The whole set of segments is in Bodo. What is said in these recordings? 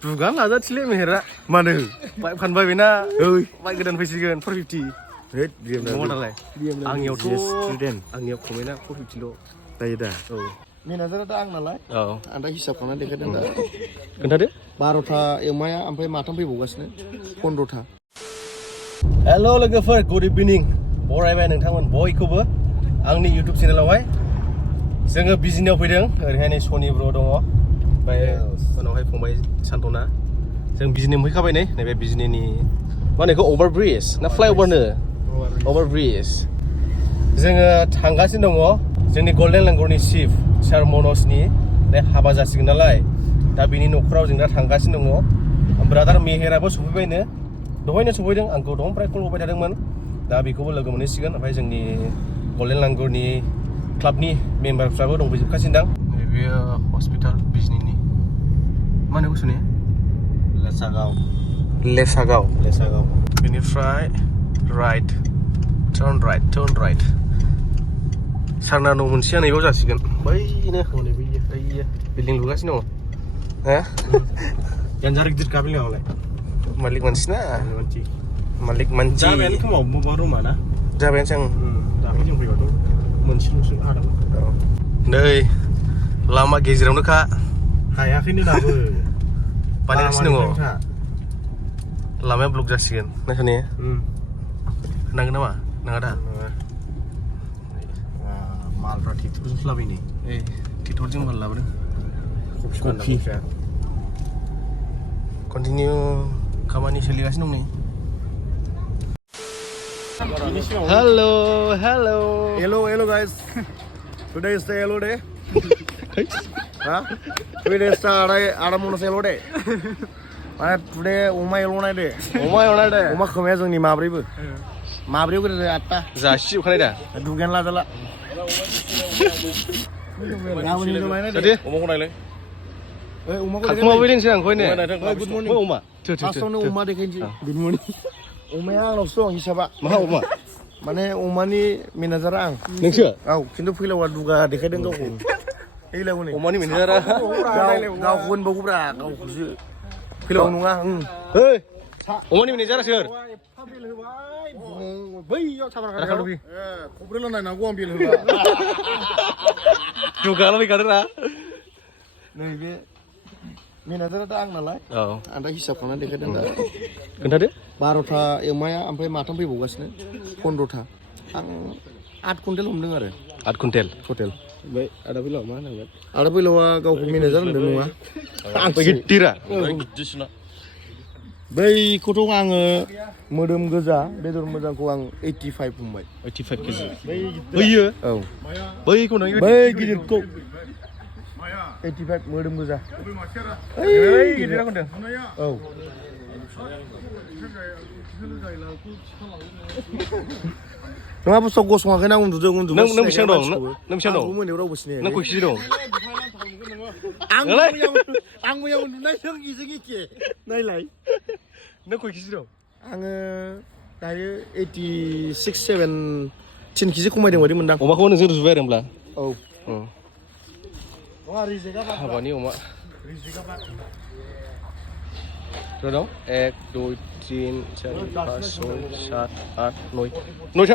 दुगान लाजाथिले मेहेरा मानो बाइक फानबाय बेना बाइक गोदान फैसिगोन 450 हेद न'आव दालाय आंनियावथ' आंनियाव खमायना 450 ल' जायो दा औ मेनेजारा दा आं नालाय औ आं दा हिसाब खालामना देखायदों दा खोन्थादो 12था एमाया ओमफ्राय माथाम फैबावगासिनो 15था हेल' लोगोफोर गुड इभिनिं बरायबाय नोंथांमोन बयखौबो आंनि इउटुब चेनेलावहाय जोङो बिजिनियाव फैदों ओरैहाय नै सनि ब्र दङ ओमफ्राय उनावहाय फंबाय सान्थना जों बिजिनि मोनफैखाबाय नैबे बिजिनिनि मा होनो बेखौ अभार ब्रिज ना फ्लाइअभारनो अभार ब्रिज जोङो थांगासिनो दङ जोंनि गल्डेन लांगुरनि चिफ सार मनजनि हाबा जासिगोन नालाय दा बिनि न'खराव जों दा थांगासिनो दङ ब्रादार मेहेराबो सफैबायनो दहायनो सफैदों आंखौ दहायनिफ्राय कल हरबाय थादोंमोन दा बेखौबो लोगो मोनहैसिगोन ओमफ्राय जोंनि गल्डेन लांगुरनि क्लाबनि मेम्बारफ्राबो दंफैजोबखासिनो दां नैबे हस्पिटाल बिजनिनि मा होनो गुसुनि लेसागाव बेनिफ्राय राइट टार्न राइट सारना न' मोनसेया नैबाव जासिगोन बैनो बिल्डिं लुगासिनो दङ यानजार गिदिर का बिल्डिंआवलाय मालिक मानसि ना मालिक मानसि जाबायानो खोमा बबेबा रुमा ना जाबायानोसै आं दाख्लै जों फैबाथ' मोनसेल'सो हादोंमोन नै लामा गेजेरावनोखा हायाखैनो दाबो बानायगासिनो दङ लामाया ब्लक जासिगोन नायखाने नांगोन नामा नाङा दा मालफ्रा ट्रेक्टरजोंसो लाबोयो नै ट्रेक्टरजों माल लाबोदों कफि कन्टिनिउ खामानि सोलिगासिनो दं नै Hello guys. Today is the yellow day. Huh? Today is the Adamonos yellow day. Today Uma yellow day. Uma खोमाया जोंनि माब्रैबो माब्रैबो गोदो 8टा जासि उखानाय दा दुगान लाजाला गाबोन लायनाय दे अमाखौ नायलाय अमाखौ खाखुमाबो देंसै आं खयने गुड मर्निं अमा फार्स्टआवनो अमा देखायनोसै गुड मर्निं अमाया आंनावसो दं हिसाबा मा अमा माने अमानि मेनेजारा आं नोंसो औ खिन्थु फैलावा दुगा देखायदों गावखौ फैलाव नै अमानि मेनेजारा गावखौ होनबावगौब्रा गावखौसो फैलाव नङा ओइ अमानि मेनेजारा सोर एफा बिल होबाय बैयाव साबारखायाव खब्रैल' नायनांगौ आं बिल होबा दुगाला फैखादोंना नैबे मेनेजारा दा आं नालाय औ आं दा हिसाब खालामना देखायदों दा खोन्थादो 12था एमाया ओमफ्राय माथाम फैबावगासिनो 15था आं 8 कुइन्टेल हमदों आरो 8 कुइन्टेल टटेल ओमफ्राय आदा फैलाव मा होनांगोन आदा फैलावा गावखौ मेनेजार होनदों नङा आं गिदिरा गिदिरसिना बैखौथ' आङो मोदोम गोजा बेदर मोजांखौ आं 85 हमबाय 85 केजि बैयो औ बैखौ नों बै गिदिरखौ 85 मोदोम गोजा ओइ गिदिरा होनदों औ नङा बुस्थुआव गसङाखैना उन्दुदों नों बेसेबां दं नों बेसेबां दं मोनायाव रावबो सिनाया नों खयखि दं आं मैया उन्दुनाय जों इजों एखे नायलाय नों खयखि दं आङो दायो 86 7 10 केजि खमायदों बायदि मोनदां अमाखौ नोंजों रुजुबाय आरो होमब्ला औ हाबानि अमा दं 1 2 3 4 5 6 7 8 9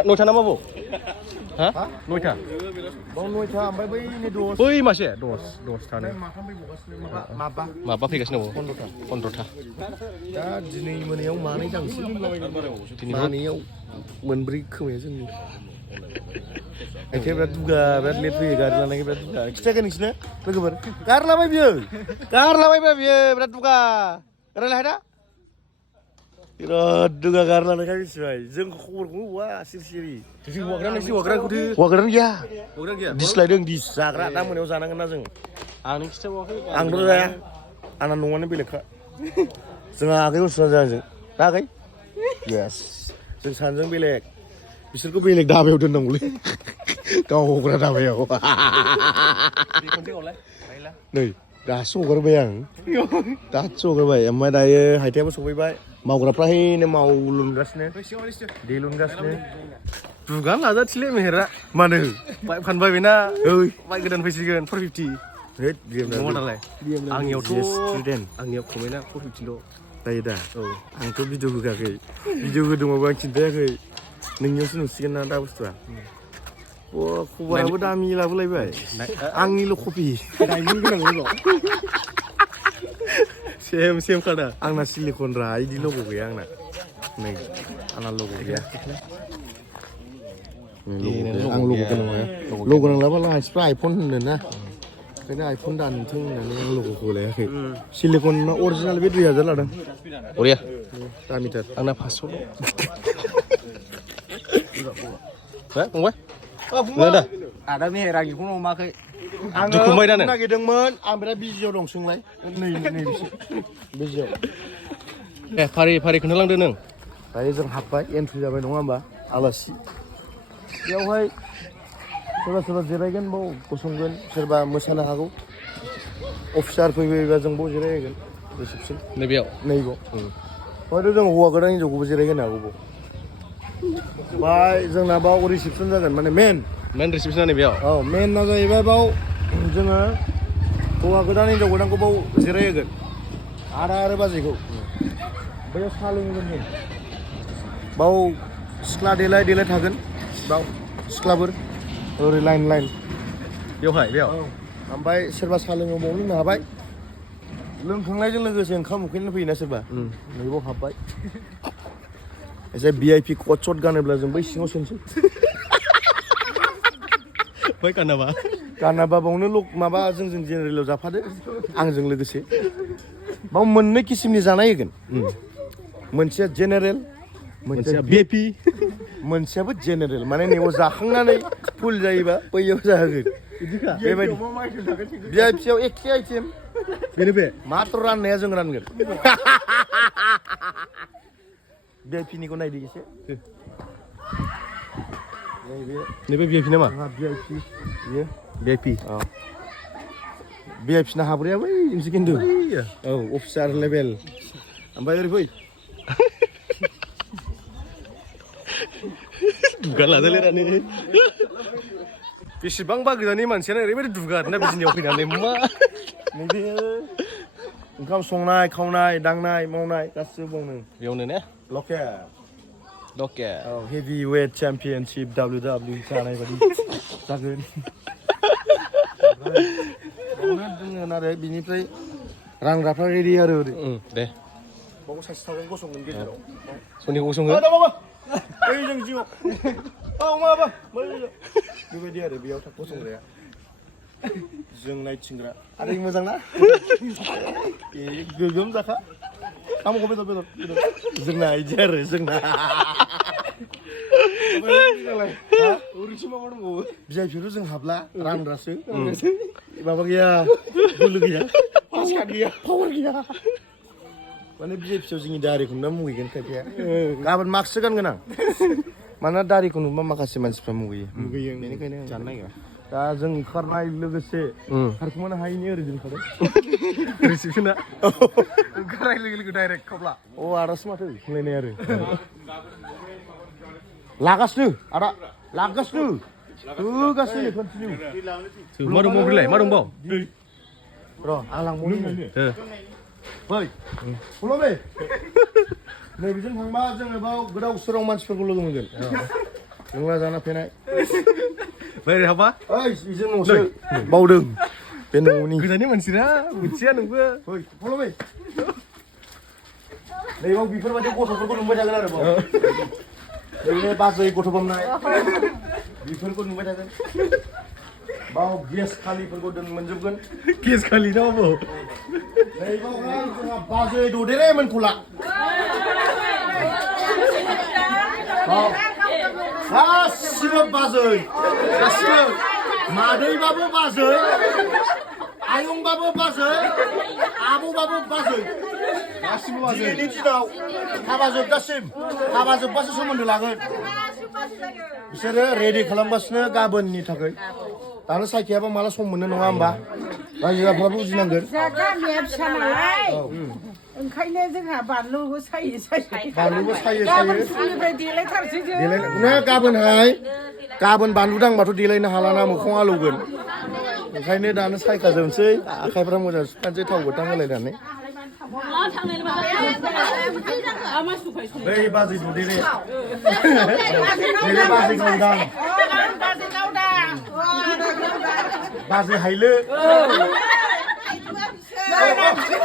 9था ना माबो हा 9था बाव 9था ओमफ्राय बैनि 10 बै मासे 10 थानो माबा फैगासिनो दङ 15था दा दिनै मोनायाव मानै जांसै मानैयाव मोनब्रै खोमाया जोंनि एखेबारे दुगा बिराद लेट फैयो गारि लानायनि बिराद दुगा खिथायाखै नोंसिनो लोगोफोर गारलाबाय बियो बिराद दुगा रायलाय दा बिराद दुगा गारि लानायखाय मिथिबाय जों खबरखौनो हौवा सिरि हौवाग्रान गैया दिस्लायदों दिस जाग्रा दा मोनायाव जानांगोन ना जों आं नों खिथाबावाखै आंथ' जाया आंना न'आनो बेलेगखा जोंहा आगै उसुरा जाया जों दा आगै येस जों सानैजों बेलेग बिसोरखौ बेलेग दाबायाव दोननांगौलै गाव हग्रा दाबायाव नै दासो हगारबाय आं ओमफ्राय दायो हाइथायाबो सफैबाय मावग्राफ्राहायनो देलुनगासिनो दुगान लाजाथिले मेहेरा मानो बाइक फानबाय बेना बाइक गोदान फैसिगोन 450 ฮ้ยเรียมเลยमदालाय आंनियावथ' स्टुडेन्ट आंनियाव खमैना 450ल' जायो दा औ आंथ' भिडिअ होखायाखै भिडिअ होदोंबाबो आं खिन्थायाखै नोंनियावसो नुसिगोन ना दा बुस्थुआ खबराबो दामि लाबोलायबाय आंनिल' कपि गायनो गोनां सेम खादा आंना सिलिकन रा इदि लग' गैया आंना नै आंना लग' गैया आं लग' गोनां लग' नांलाबा मानसिफ्रा आइफन होनो ना ओंखायनो आइफन दानथों होननानै आं लग'खौ लायाखै सिलिकनना अरिजिनेल बे 2000 लादों बरिया दामिथार आंना 500 फंबाय दा आदा मेहेरागिखौ नमाखै आं दुखुबाय दा नों नागिरदोंमोन आं बिराद बिजियाव दं सोंलाय नै बिजियाव फारि खोन्थालांदो नों दायो जों हाबबाय एन्ट्रि जाबाय नङा होमबा आलासि बेयावहाय सोरबा जिरायगोन बाव गसंगोन सोरबा मोसानो हागौ अफिसार फैबायबा जों बाव जिरायगोन रिसेपसन नैबेयाव हयथ' जों हौवा गोदान हिनजावखौबो जिरायगोन हागौ बाय जोंना बाव रिसेपसन जागोन माने मेन रिसेपसना नैबेयाव औ मेनना जाहैबाय बाव जोङो हौवा गोदान हिनजाव गोदानखौ बाव जिरायहोगोन आदा आरो बाजैखौ बैयाव साहा लोंगोन जों बाव सिख्ला देलाय थागोन बाव सिख्लाफोर ओरै लाइन बेयाव ओमफ्राय सोरबा साहा लोङो बाव लोंनो हाबाय लोंखांनायजों लोगोसे ओंखाम उखैनो फैयोना सोरबा नैबाव हाबबाय एसे VIP कट शट गानोब्ला जों बै सिङाव सोनोसै बै गानाबा बावनो माबा जोंजों जेनेरेलाव जाफादो आंजों लोगोसे बाव मोननै किसिमनि जानाय होगोन मोनसेया जेनेरेल मोनसेया VIP मोनसेयाबो जेनेरेल माने नैयाव जाखांनानै फुल जायोबा बैयाव जाहोगोन बेबायदि VIPआव एखे आइटेम बेनो बे मात्र राननाया जों रानगोन VIPनिखौ नायदो एसे नैबे VIP नामा VIP बियो VIP VIP ना हाबग्राया बै मोनसे खिन्थु औ अफिसार लेभेल ओमफ्राय ओरै फै दुगा लाजालेरानो बेसेबांबा गोजाननि मानसियानो ओरैबायदि दुगा आरोना बिजनियाव फैनानै मा नैबे ओंखाम संनाय खावनाय दांनाय मावनाय गासिबो बावनो बेयावनो ने लकेल औ हेभि वेट चेम्पियनशिप WWE जानाय बायदि जागोन दोङो आरो बिनिफ्राय रांग्राफ्रा रेडि आरो ओरै दे बाव सासे थागोन गसंगोन गेजेराव सनिखौ गसङो ओइ जों जिउआव माबा बेबायदि आरो बेयाव गसंग्राया जों नायथिंग्रा आरो मोजां ना गोगोम जाखा साम'खौ बेदर जोंना इदि आरो जोंना ओरैसो माबा दंबावो VIPआवथ' जों हाबला रानग्रासो माबा गैया बोलो गैया पासकार्ड गैया पावार गैया माने VIPआव जोंनि दारिखौ नुना मुगैगोन खायफाया गाबोन मास्कसो गानगोन आं मानोना दारिखौ नुबा माखासे मानसिफ्रा मुगैयो बेनिखायनो जानो नागिरा दा जों ओंखारनाय लोगोसे खारखुमानो हायैनि ओरै दोनखादों रिसेपसना ओंखारनाय लोगो डाइरेक्ट खावब्ला आदासो माथो होनलायनाय आरो लागासिनो आदा लागासिनो होगासिनो कन्टिनिउ मा दंबाव र' आं लांबावनो फै फुल'बे नैबेजों थांबा जोङो बाव गोदाव सोराव मानसिफोरखौ लोगो मोनगोन लोंला जाना फैनाय बोरै हाबा ओइ बेजों न'सो बावदों बे न'नि गोजाननि मानसिना मिथिया नोंबो फै फुल'बे नैबाव बेफोरबायदि गथ'फोरखौ नुबाय थागोन आरो बाव ओरैनो बाजै गथ' बामनाय बेफोरखौ नुबाय थागोन बाव गेस खालिफोरखौ मोनजोबगोन गेस खालि ना बाव नैबावहाय जोंहा बाजै ददेरे मोनखौला गासिबो बाजै गासिबो मादैबाबो बाजै आयंबाबो बाजै आब'बाबो बाजै गासिबो बाजै दिनैनि दिनाव हाबा जोबबासो सोमोन्दो लागोन बिसोरो रेडि खालामगासिनो गाबोननि थाखाय दानो सायख'याबा माला सम मोनो नङा होमबा रायजो राजाफ्राबो बुजिनांगोन गामिया फिसा नालाय ओंखायनो जोंहा बानलुबो सायो फुंनिफ्राय देलायथारसै जों गाबोन बानलु दांबाथ' देलायनो हालाना मोखाङा आलौगोन ओंखायनो दानो सायखाजोबनोसै आखाइफ्रा मोजां सुखानोसै थाव गोथां होलायनानै बै बाजै ददेरे नैबे बाजै गावदां बाजै हायलो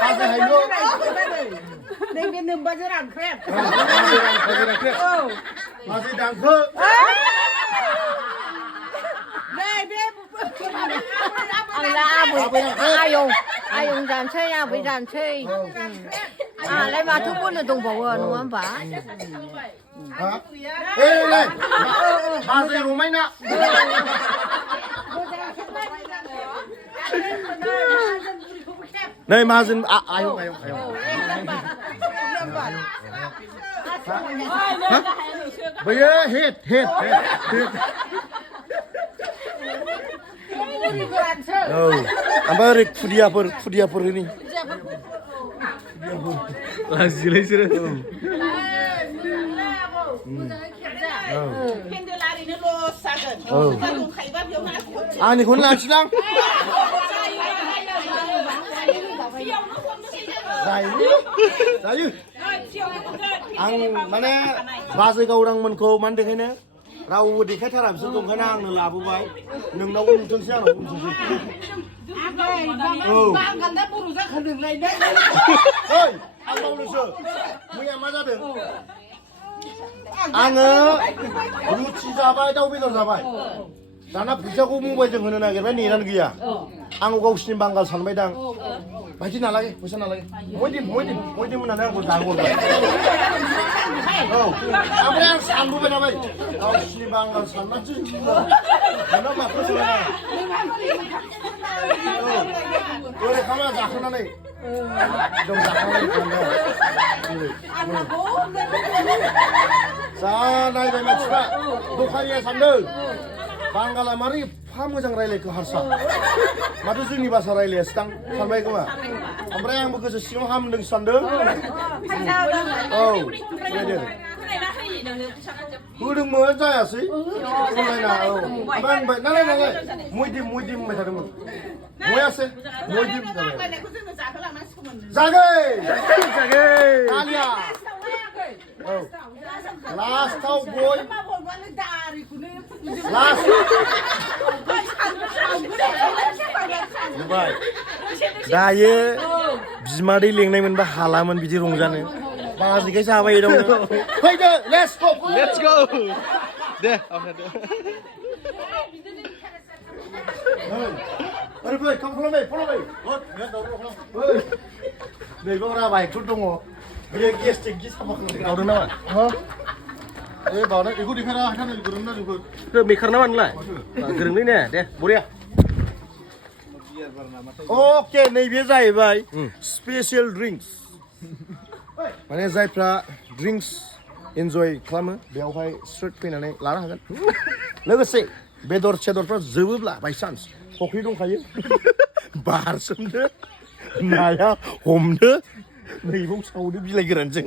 बाजै हायलो नैबे नोमबाजों रांख्रेब बाजै दांखो आयं जानोसै आबै जानोसै आंहालाय माथो बोलो दंबावो नङा होमबा बाजै रमायना नै माहाजोन आयं बैयो हेद औ ओमफ्राय ओरै खुदियाफोर होनि लाजिलाय बिसोरो आंनिखौनो लाखिदां जायो आं माने बाजै गावदांमोनखौ मानो देखायनो रावबो देखायथारा बिसोरखौ ओंखायनो आंनो लाबोबाय नोंनावबो नुथोंसै आंनावबो नुथोंसै बांगालदा बर' जाखादोंलायनो ओइ आं बावनोसो मैया मा जादों आङो रुथि जाबाय दाउ बेदर जाबाय दाना फैसाखौ मबाइलजों होनो नागिरबाय नेनानै गैया आंखौ गावसिनि बांगाल सानबायदां बायदि नालागे फैसा नालागे मयदिम होननानै आंखौ दाहरबाय औ ओमफ्राय आं सानबोबाय थाबाय गावसिनि बांगाल साननानैसो दाना माखौ साना ओरै खालामना जाखांनानै जा नायबाय मानसिफ्रा दखानिया सानदों बांगाला मारै एफा मोजां रायलायखो हारसा माथो जोंनि भाषा रायलायासै दां सानबाय खोमा ओमफ्राय आंबो गोसो सिङाव हामदों सानदों औ होदोंमोन जायासै अनलाइना औ ओमफ्राय होनबाय नालाय मयदिम होनबाय थादोंमोन मयासै मयदिम जागै दालिया औ लास्टाव गय लास्ट दायो बिमादै लेंनाय मोनबा हालामोन बिदि रंजानो बाजिखाय जाबाय दं फैदो लेट्स गो दे ओरै फै फल'बाय नैबो राबायफोर दङ बे गेस्टिक गि साफा खालामदों नामा ए बावनो बेखौ देखायना हाथार गोरोंना जोंखौ मेकार नामा नोंलाय गोरोंलै ने दे बरिया अके नैबे जाहैबाय स्पेसियेल ड्रिंक्स माने जायफ्रा ड्रिंक्स इन्जय खालामो बेयावहाय स्ट्रेट फैनानै लानो हागोन लोगोसे बेदर सेदरफ्रा जोबोब्ला बायसान्स फख्रि दंखायो बारसोमदो नाया हमदो मैगं सावदो बिलाइ गोरानजों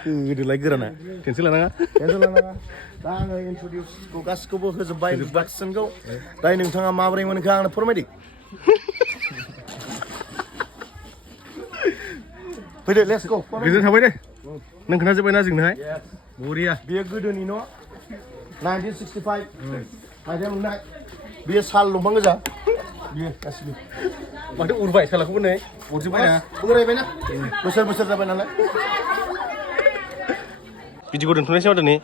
गोदोलाय गोराना टेनसन लानाङा दा आङो इन्ट्रडिउसखौ गासिखौबो होजोब्बाय इन्ट्रडाक्सनखौ दायो नोंथाङा माबोरै मोनखो आंनो फोरमायदो फैदो लेट्स गो गोजोन थाबाय दे नों खोन्थाजोब्बायना जोंनोहाय बरिया बेयो गोदोनि न' 1965 मायथाइयाव मोननाय बेयो साल दंफां गोजा बेयो गासिबो माथो उरबाय सालाखौबो नै अरजोब्बाय ना बोरायबायना बोसोर जाबाय नालाय बिदिखौ दोनथ'नायसै मा दिनै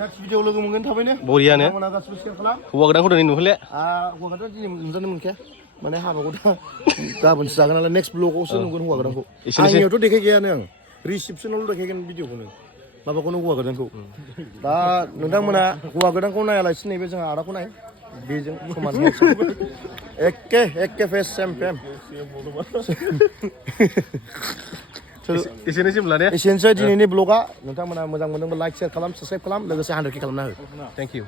नेक्स्ट भिडिअ लोगो मोनगोन थाबैनो बरियानो नोंथांमोना गासिबो शेयार खालाम हौवा गोदानखौ दिनै नुहरले हौवा गोदान दिनै नुजानो मोनखाया माने हाबाखौ दा गाबोनसो जागोन नालाय नेक्स्ट ब्लगावसो नुगोन हौवा गोदानखौ आंनियावथ' देखायखायानो आं रिसिपसनावल' देखायगोन भिडिअखौनो माबाखौनो हौवा गोदानखौ दा नोंथांमोना हौवा गोदानखौ नायालासिनो नैबे जोंहा आदाखौ नाय बेजों समान एके फेस सेम फेम एसेनोसै होनब्ला दे एसेनोसै दिनैनि ब्लगा नोंथांमोना मोजां मोनदोंबा लाइक शेयार खालाम साबस्क्राइब खालाम लोगोसे 100K खालामना हो थेंक इउ